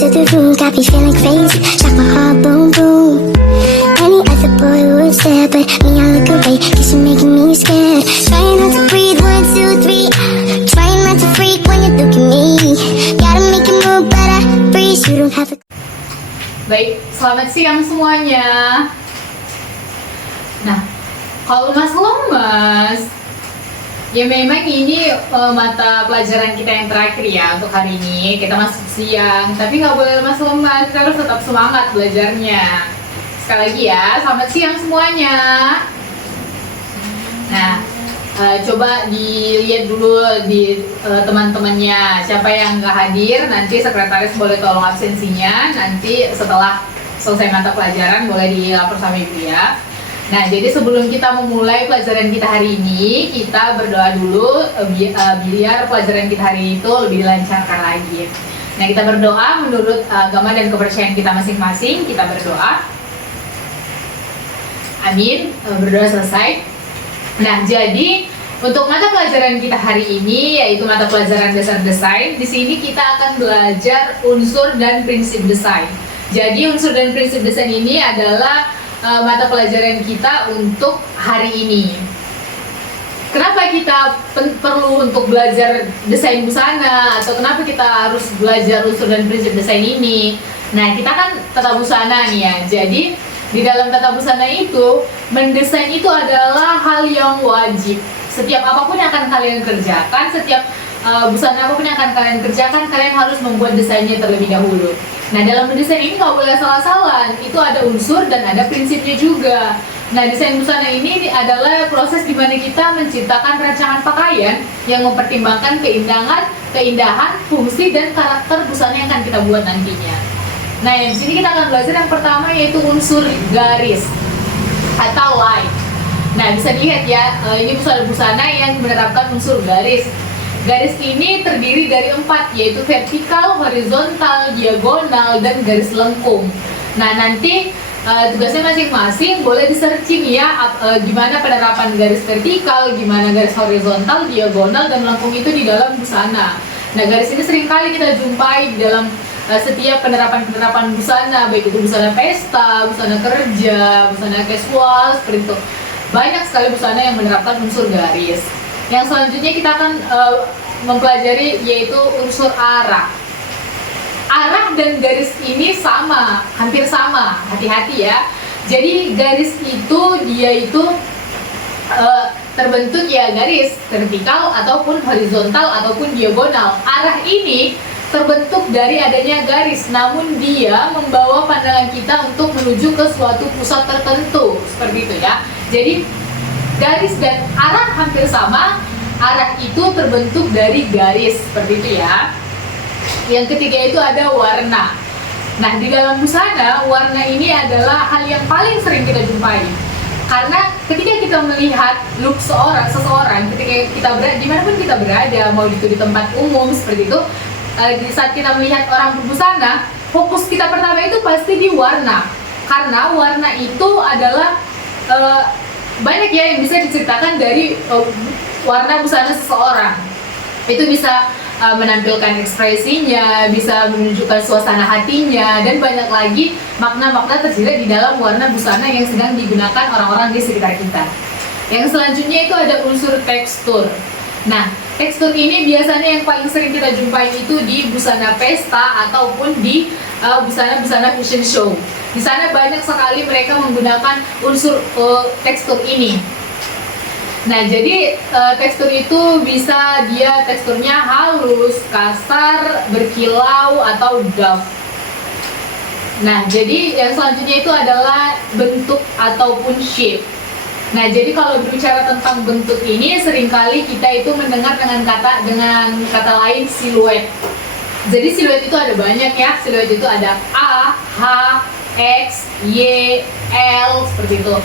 to the room, got me feeling crazy. Shot my heart, boom, boom. Any other boy would stare, but me, I look away, cause you're making me scared. Trying not to breathe, 1, 2, 3. Trying not to freak when you look at me. Gotta make it move, but I freeze. You don't have a... Baik, selamat siang semuanya. Nah, kalau Mas lemas, ya memang ini mata pelajaran kita yang terakhir ya untuk hari ini. Kita masuk siang, tapi nggak boleh lemas-lemas, kita harus tetap semangat belajarnya. Sekali lagi ya, selamat siang semuanya. Nah, coba dilihat dulu di teman-temannya siapa yang nggak hadir, nanti sekretaris boleh tolong absensinya. Nanti setelah selesai mata pelajaran boleh dilapor sama ibu ya. Nah, jadi sebelum kita memulai pelajaran kita hari ini, kita berdoa dulu biar pelajaran kita hari ini itu lebih dilancarkan lagi. Nah, kita berdoa menurut agama dan kepercayaan kita masing-masing. Kita berdoa. Amin. Berdoa selesai. Nah, jadi untuk mata pelajaran kita hari ini, yaitu mata pelajaran dasar desain, di sini kita akan belajar unsur dan prinsip desain. Jadi unsur dan prinsip desain ini adalah mata pelajaran kita untuk hari ini. Kenapa kita perlu untuk belajar desain busana, atau kenapa kita harus belajar unsur dan prinsip desain ini? Nah, kita kan tata busana nih ya. Jadi di dalam tata busana itu, mendesain itu adalah hal yang wajib. Setiap apapun yang akan kalian kerjakan, setiap busana apapun yang akan kalian kerjakan, kalian harus membuat desainnya terlebih dahulu. Nah, dalam mendesain ini nggak boleh salah-salah. Itu ada unsur dan ada prinsipnya juga. Nah, desain busana ini adalah proses di mana kita menciptakan rancangan pakaian yang mempertimbangkan keindahan, fungsi, dan karakter busana yang akan kita buat nantinya. Nah, di sini kita akan belajar yang pertama, yaitu unsur garis atau line. Nah, bisa dilihat ya, ini busana yang menerapkan unsur garis. Garis ini terdiri dari 4, yaitu vertikal, horizontal, diagonal, dan garis lengkung. Nah, nanti tugasnya masing-masing boleh di-searching ya, gimana penerapan garis vertikal, gimana garis horizontal, diagonal, dan lengkung itu di dalam busana. Nah, garis ini seringkali kita jumpai di dalam setiap penerapan busana, baik itu busana pesta, busana kerja, busana casual, seperti itu. Banyak sekali busana yang menerapkan unsur garis. Yang selanjutnya kita akan mempelajari yaitu unsur arah. Arah dan garis ini sama, hampir sama, hati-hati ya. Jadi garis itu dia itu terbentuk ya garis vertikal ataupun horizontal ataupun diagonal. Arah ini terbentuk dari adanya garis, namun dia membawa pandangan kita untuk menuju ke suatu pusat tertentu, seperti itu ya. Jadi garis dan arah hampir sama, arah itu terbentuk dari garis, seperti itu ya. Yang ketiga itu ada warna. Nah, di dalam busana, warna ini adalah hal yang paling sering kita jumpai. Karena ketika kita melihat look seseorang, ketika kita berada, dimanapun kita berada, mau itu di tempat umum, seperti itu, di saat kita melihat orang berbusana, fokus kita pertama itu pasti di warna. Karena warna itu adalah banyak ya yang bisa diceritakan dari warna busana seseorang. Itu bisa menampilkan ekspresinya, bisa menunjukkan suasana hatinya, dan banyak lagi makna-makna tersirat di dalam warna busana yang sedang digunakan orang-orang di sekitar kita. Yang selanjutnya itu ada unsur tekstur. Nah, tekstur ini biasanya yang paling sering kita jumpai itu di busana pesta ataupun di busana-busana fashion show. Di sana banyak sekali mereka menggunakan unsur tekstur ini. Nah, jadi tekstur itu bisa dia teksturnya halus, kasar, berkilau, atau doff. Nah, jadi yang selanjutnya itu adalah bentuk ataupun shape. Nah, jadi kalau berbicara tentang bentuk ini, seringkali kita itu mendengar dengan kata lain siluet. Jadi siluet itu ada banyak ya. Siluet itu ada A, H, X, Y, L, seperti itu.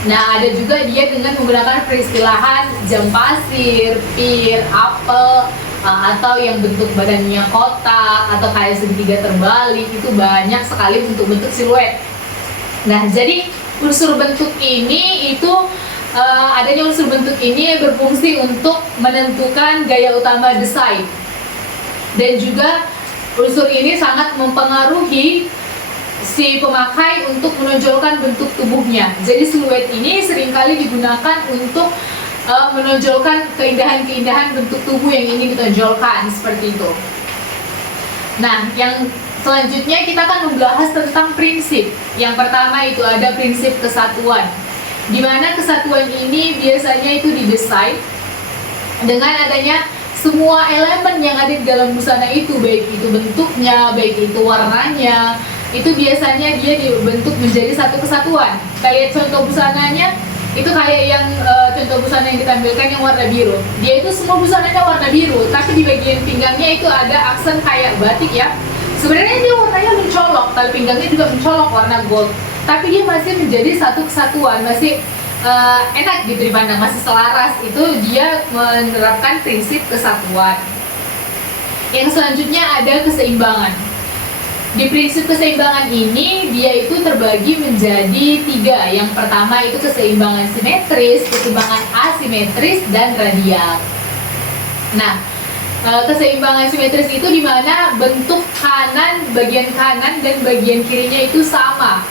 Nah, ada juga dia dengan menggunakan peristilahan jam pasir, pir, apel, atau yang bentuk badannya kotak atau kayak segitiga terbalik. Itu banyak sekali bentuk-bentuk siluet. Nah, jadi unsur bentuk ini itu adanya unsur bentuk ini berfungsi untuk menentukan gaya utama desain dan juga Unsur ini sangat mempengaruhi si pemakai untuk menonjolkan bentuk tubuhnya. Jadi siluet ini seringkali digunakan untuk menonjolkan keindahan-keindahan bentuk tubuh yang ingin ditonjolkan, seperti itu. Nah, yang selanjutnya kita akan membahas tentang prinsip. Yang pertama itu ada prinsip kesatuan, di mana kesatuan ini biasanya itu didesain dengan adanya semua elemen yang ada di dalam busana itu, baik itu bentuknya, baik itu warnanya, itu biasanya dia dibentuk menjadi satu kesatuan. Kita lihat contoh busananya, itu kayak yang contoh busana yang ditampilkan yang warna biru. Dia itu semua busananya warna biru, tapi di bagian pinggangnya itu ada aksen kayak batik ya. Sebenarnya dia warnanya mencolok, tali pinggangnya juga mencolok warna gold, tapi dia masih menjadi satu kesatuan, masih enak gitu dipandang, masih selaras. Itu dia menerapkan prinsip kesatuan. Yang selanjutnya ada keseimbangan. Di prinsip keseimbangan ini dia itu terbagi menjadi 3. Yang pertama itu keseimbangan simetris, keseimbangan asimetris, dan radial. Nah, keseimbangan simetris itu dimana bentuk bagian kanan dan bagian kirinya itu sama.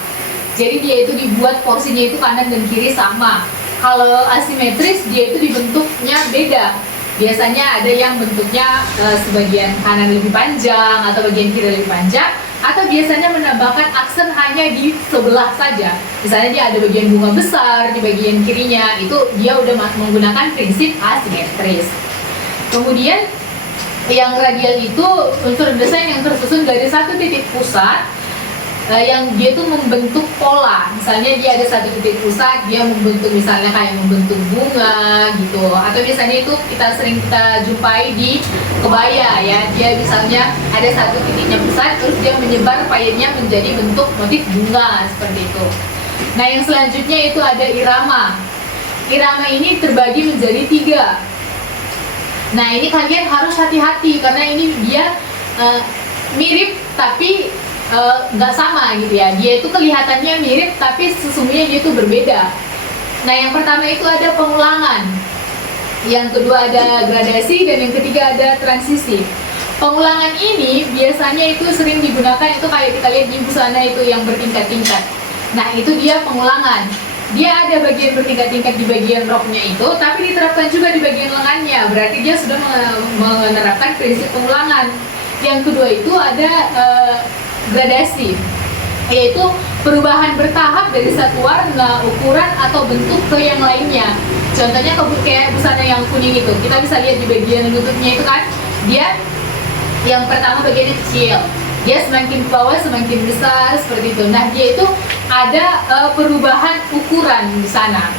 Jadi dia itu dibuat porsinya itu kanan dan kiri sama. Kalau asimetris dia itu dibentuknya beda. Biasanya ada yang bentuknya sebagian kanan lebih panjang atau bagian kiri lebih panjang, atau biasanya menambahkan aksen hanya di sebelah saja. Misalnya dia ada bagian bunga besar di bagian kirinya, itu dia udah menggunakan prinsip asimetris. Kemudian yang radial itu unsur desain yang tersusun dari satu titik pusat yang dia tuh membentuk pola. Misalnya dia ada satu titik pusat, dia membentuk misalnya kayak membentuk bunga gitu, atau misalnya itu sering kita jumpai di kebaya ya, dia misalnya ada satu titiknya pusat, terus dia menyebar payetnya menjadi bentuk motif bunga, seperti itu. Nah, yang selanjutnya itu ada irama. Irama ini terbagi menjadi 3. Nah, ini kalian harus hati-hati karena ini dia mirip tapi nggak sama gitu ya. Dia itu kelihatannya mirip tapi sesungguhnya dia itu berbeda. Nah, yang pertama itu ada pengulangan, yang kedua ada gradasi, dan yang ketiga ada transisi. Pengulangan ini biasanya itu sering digunakan, itu kayak kita lihat di busana itu yang bertingkat-tingkat. Nah, itu dia pengulangan. Dia ada bagian bertingkat-tingkat di bagian roknya itu, tapi diterapkan juga di bagian lengannya. Berarti dia sudah menerapkan prinsip pengulangan. Yang kedua itu ada gradasi, yaitu perubahan bertahap dari satu warna, ukuran, atau bentuk ke yang lainnya. Contohnya kayak busana yang kuning itu, kita bisa lihat di bagian lututnya itu kan, dia yang pertama bagiannya kecil, dia semakin ke bawah semakin besar, seperti itu. Nah, dia itu ada perubahan ukuran di sana.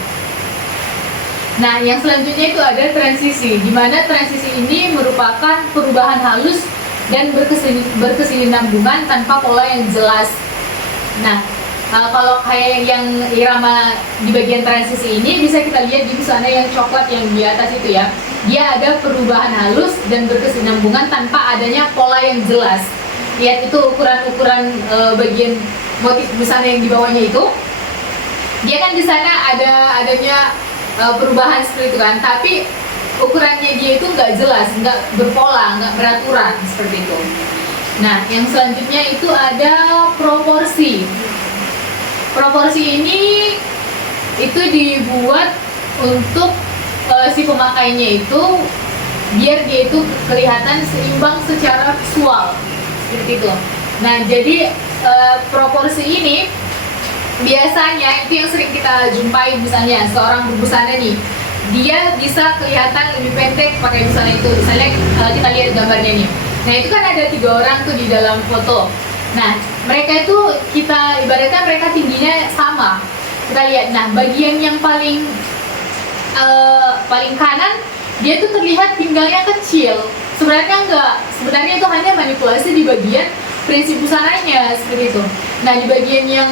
Nah, yang selanjutnya itu ada transisi, di mana transisi ini merupakan perubahan halus dan berkesinambungan tanpa pola yang jelas. Nah, kalau kayak yang irama di bagian transisi ini bisa kita lihat di busana yang coklat yang di atas itu ya. Dia ada perubahan halus dan berkesinambungan tanpa adanya pola yang jelas. Lihat itu ukuran-ukuran bagian motif busana yang di bawahnya itu. Dia kan di sana adanya perubahan seperti itu kan, tapi ukurannya dia itu nggak jelas, nggak berpola, nggak beraturan, seperti itu. Nah, yang selanjutnya itu ada proporsi. Proporsi ini itu dibuat untuk si pemakainya itu biar dia itu kelihatan seimbang secara visual, seperti itu. Nah, jadi proporsi ini biasanya itu yang sering kita jumpai, misalnya seorang berbusana nih, dia bisa kelihatan lebih pendek pakai busana itu. Misalnya kita lihat gambarnya nih. Nah, itu kan ada 3 orang tuh di dalam foto. Nah, mereka itu kita ibaratkan mereka tingginya sama. Kita lihat. Nah, bagian yang paling kanan dia tuh terlihat pinggangnya kecil. Sebenarnya enggak. Sebenarnya itu hanya manipulasi di bagian prinsip busananya, seperti itu. Nah, di bagian yang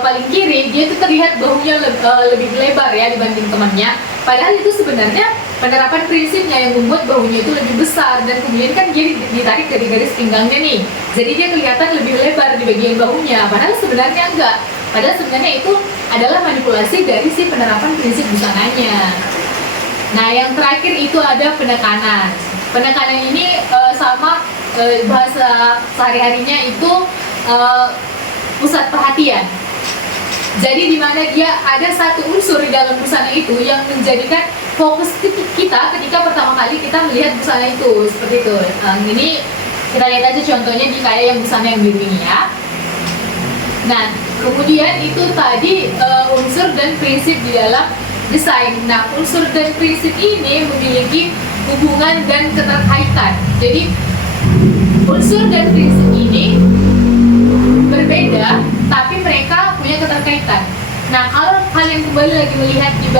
paling kiri dia tuh terlihat bahunya lebih lebar ya dibanding temannya. Padahal itu sebenarnya penerapan prinsipnya yang membuat bahunya itu lebih besar, dan kemudian kan dia ditarik dari garis pinggangnya nih. Jadi dia kelihatan lebih lebar di bagian bahunya. Padahal sebenarnya enggak. Padahal sebenarnya itu adalah manipulasi dari si penerapan prinsip busananya. Nah, yang terakhir itu ada penekanan. Penekanan ini sama bahasa sehari-harinya itu pusat perhatian. Jadi di mana dia ada satu unsur di dalam busana itu yang menjadikan fokus kita ketika pertama kali kita melihat busana itu, seperti itu. Ini kita lihat aja contohnya di kayak yang busana yang biru ini ya. Nah, kemudian itu tadi unsur dan prinsip di dalam desain. Nah, unsur dan prinsip ini memiliki hubungan dan keterkaitan. Jadi unsur dan prinsip ini berbeda, tapi mereka punya keterkaitan. Nah, kalau kalian kembali lagi melihat di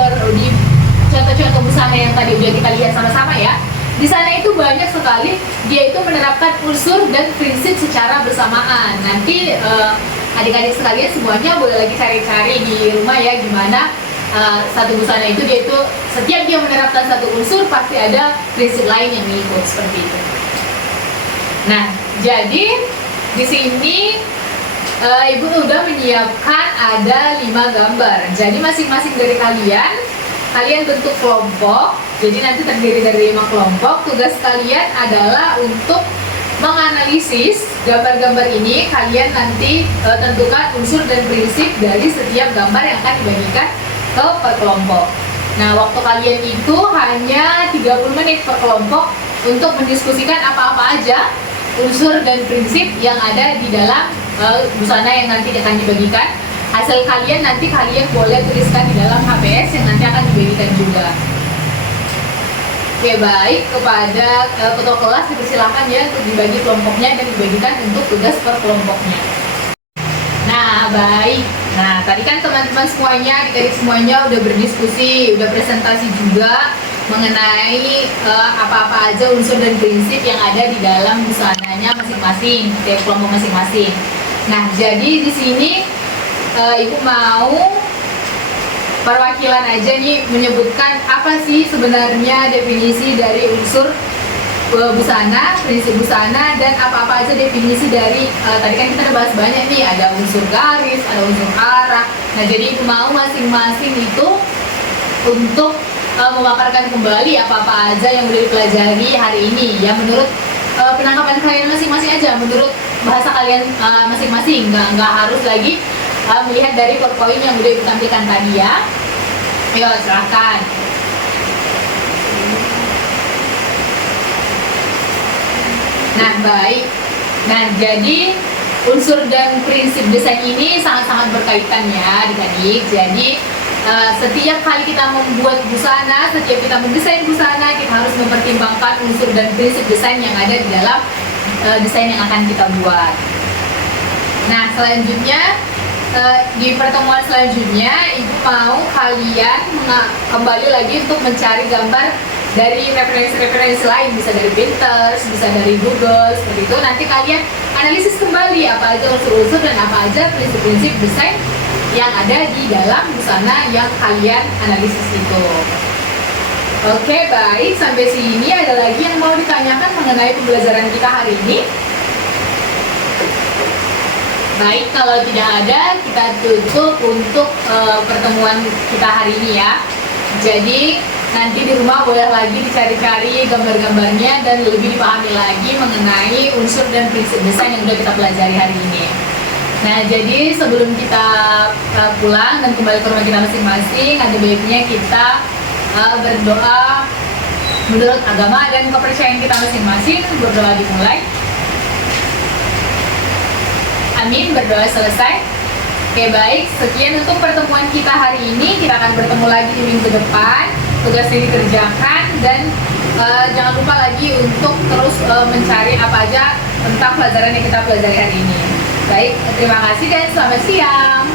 contoh-contoh busana yang tadi udah kita lihat sama-sama ya, di sana itu banyak sekali dia itu menerapkan unsur dan prinsip secara bersamaan. Nanti adik-adik sekalian semuanya boleh lagi cari-cari di rumah ya, gimana satu busana itu dia itu setiap dia menerapkan satu unsur pasti ada prinsip lain yang mengikut, seperti itu. Nah, jadi di sini Ibu udah menyiapkan ada 5 gambar. Jadi masing-masing dari kalian bentuk kelompok. Jadi nanti terdiri dari 5 kelompok. Tugas kalian adalah untuk menganalisis gambar-gambar ini. Kalian nanti tentukan unsur dan prinsip dari setiap gambar yang akan dibagikan ke per kelompok. Nah, waktu kalian itu hanya 30 menit per kelompok untuk mendiskusikan apa-apa aja unsur dan prinsip yang ada di dalam busana yang nanti akan dibagikan. Hasil kalian nanti kalian boleh tuliskan di dalam HPS yang nanti akan dibagikan juga. Oke, baik, kepada ketua kelas dipersilakan ya untuk dibagi kelompoknya dan dibagikan untuk tugas per kelompoknya. Nah, baik. Nah, tadi kan teman-teman semuanya, adik-adik semuanya udah berdiskusi, udah presentasi juga mengenai apa-apa aja unsur dan prinsip yang ada di dalam busananya masing-masing, setiap kelompok masing-masing. Nah, jadi di sini Ibu mau perwakilan aja nih menyebutkan apa sih sebenarnya definisi dari unsur busana, prinsip busana, dan apa-apa aja definisi dari tadi kan kita udah bahas banyak nih, ada unsur garis, ada unsur arah. Nah, jadi Ibu mau masing-masing itu untuk memaparkan kembali apa-apa aja yang udah dipelajari hari ini ya, menurut penangkapan kalian masing-masing aja, menurut bahasa kalian masing-masing, nggak harus lagi melihat dari PowerPoint yang udah ditampilkan tadi ya. Ayo silahkan. Nah, baik. Nah, jadi unsur dan prinsip desain ini sangat-sangat berkaitan ya adik-adik. Jadi setiap kali kita membuat busana, setiap kita mendesain busana, kita harus mempertimbangkan unsur dan prinsip desain yang ada di dalam desain yang akan kita buat. Nah, selanjutnya di pertemuan selanjutnya Ibu mau kalian kembali lagi untuk mencari gambar dari referensi-referensi lain, bisa dari Pinterest, bisa dari Google, seperti itu. Nanti kalian analisis kembali apa aja unsur-unsur dan apa aja prinsip-prinsip desain yang ada di dalam busana yang kalian analisis itu. Oke, baik, sampai sini ada lagi yang mau ditanyakan mengenai pembelajaran kita hari ini? Baik, kalau tidak ada, kita tutup untuk pertemuan kita hari ini ya. Jadi nanti di rumah boleh lagi dicari-cari gambar-gambarnya dan lebih dipahami lagi mengenai unsur dan prinsip desain yang sudah kita pelajari hari ini. Nah, jadi sebelum kita pulang dan kembali ke rumah kita masing-masing, ada baiknya kita berdoa menurut agama dan kepercayaan kita masing-masing. Berdoa dimulai. Amin, berdoa selesai. Oke, baik, sekian untuk pertemuan kita hari ini. Kita akan bertemu lagi di minggu depan. Tugas ini dikerjakan dan jangan lupa lagi untuk terus mencari apa aja tentang pelajaran yang kita pelajari hari ini. Baik, terima kasih dan selamat siang.